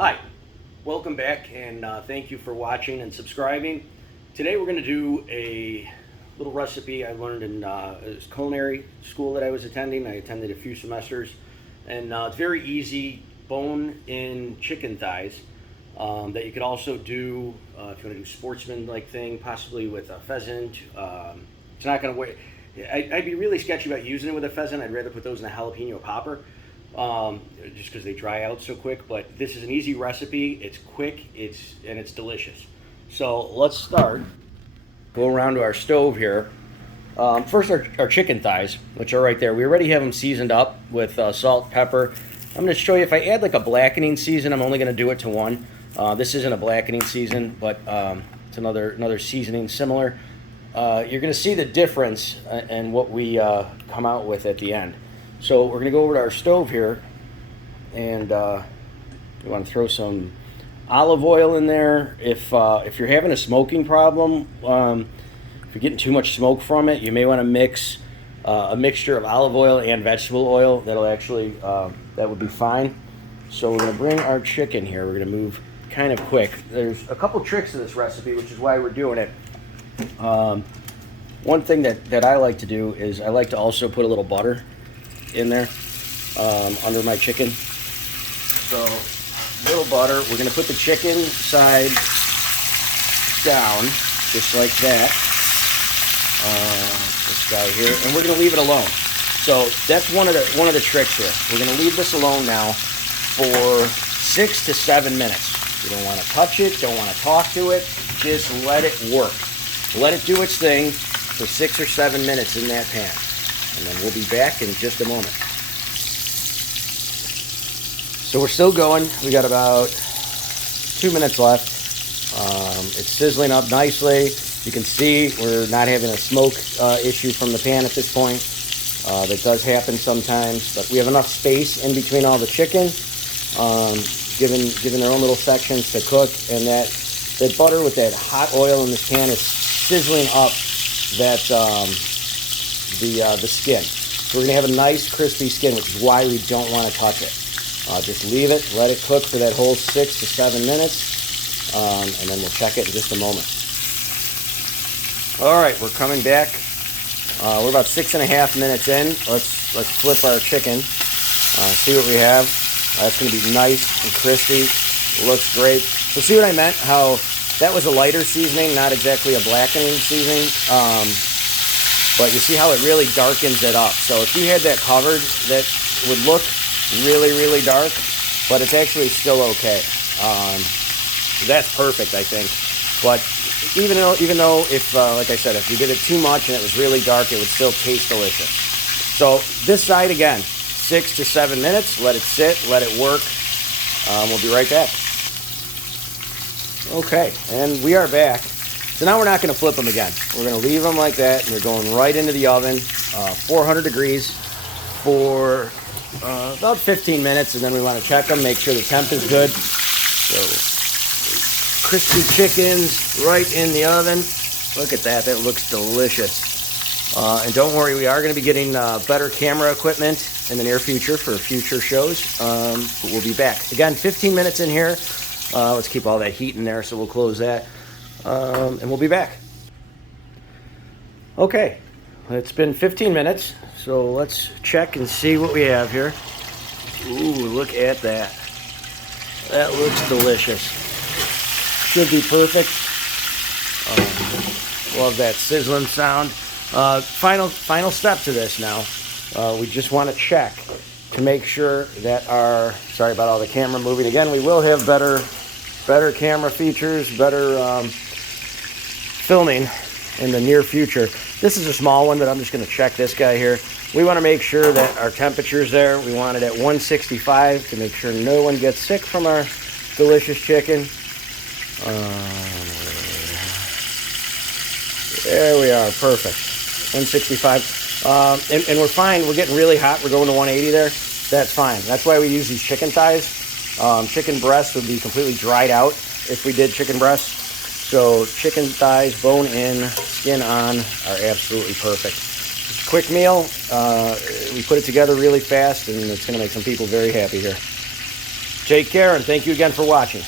Hi, welcome back, and thank you for watching and subscribing. Today we're going to do a little recipe I learned in this culinary school that I was attending. I attended a few semesters, and it's very easy bone-in chicken thighs that you could also do if you want to do sportsman-like thing, possibly with a pheasant. It's not going to wait. I'd be really sketchy about using it with a pheasant. I'd rather put those in a jalapeno popper. Just because they dry out so quick. But this is an easy recipe. It's quick. It's delicious. So let's start. Go around to our stove here. First, our chicken thighs, which are right there. We already have them seasoned up with salt, pepper. I'm going to show you if I add like a blackening season. I'm only going to do it to one. This isn't a blackening season, but it's another seasoning similar. You're going to see the difference in what we come out with at the end. So we're going to go over to our stove here, and we want to throw some olive oil in there. If you're having a smoking problem, if you're getting too much smoke from it, you may want to mix a mixture of olive oil and vegetable oil. That'll actually, that would be fine. So we're going to bring our chicken here. We're going to move kind of quick. There's a couple tricks to this recipe, which is why we're doing it. One thing that I like to do is I like to also put a little butter in there under my chicken. So little butter. We're going to put the chicken side down just like that. This guy here, and we're going to leave it alone. So that's one of the tricks here. We're going to leave this alone now for 6 to 7 minutes. You don't want to touch it, don't want to talk to it, just let it work. Let it do its thing for 6 or 7 minutes in that pan. And then we'll be back in just a moment. So we're still going. We got about 2 minutes left. It's sizzling up nicely. You can see we're not having a smoke issue from the pan at this point. That does happen sometimes, but we have enough space in between all the chicken, given their own little sections to cook, and that butter with that hot oil in this pan is sizzling up that the skin. So we're going to have a nice crispy skin, which is why we don't want to touch it. Just leave it, let it cook for that whole 6 to 7 minutes, and then we'll check it in just a moment. All right, we're coming back. We're about 6.5 minutes in. Let's flip our chicken. See what we have. That's going to be nice and crispy. Looks great. So see what I meant? How that was a lighter seasoning, not exactly a blackening seasoning. But you see how it really darkens it up. So if you had that covered, that would look really, really dark, but it's actually still okay. That's perfect, I think. But even though if, like I said, if you did it too much and it was really dark, it would still taste delicious. So this side again, 6 to 7 minutes. Let it sit, let it work. We'll be right back. Okay, and we are back. So now we're not going to flip them again. We're going to leave them like that, and they're going right into the oven, 400 degrees for about 15 minutes, and then we want to check them, make sure the temp is good. So crispy chickens right in the oven. Look at that. That looks delicious. And don't worry, we are going to be getting better camera equipment in the near future for future shows. But we'll be back. Again, 15 minutes in here. Let's keep all that heat in there, so we'll close that. And we'll be back. Okay, it's been 15 minutes, so let's check and see what we have here. Ooh, look at that. That looks delicious. Should be perfect. Love that sizzling sound. Final step to this now. We just want to check to make sure that our, sorry about all the camera moving again, we will have better camera features, better filming in the near future. This is a small one, but I'm just going to check this guy here. We want to make sure that our temperature's there. We want it at 165 to make sure no one gets sick from our delicious chicken. There we are, perfect. 165. And we're fine. We're getting really hot. We're going to 180 there. That's fine. That's why we use these chicken thighs. Chicken breasts would be completely dried out if we did chicken breasts. So chicken thighs, bone in, skin on, are absolutely perfect. It's a quick meal. We put it together really fast, and it's going to make some people very happy here. Take care, and thank you again for watching.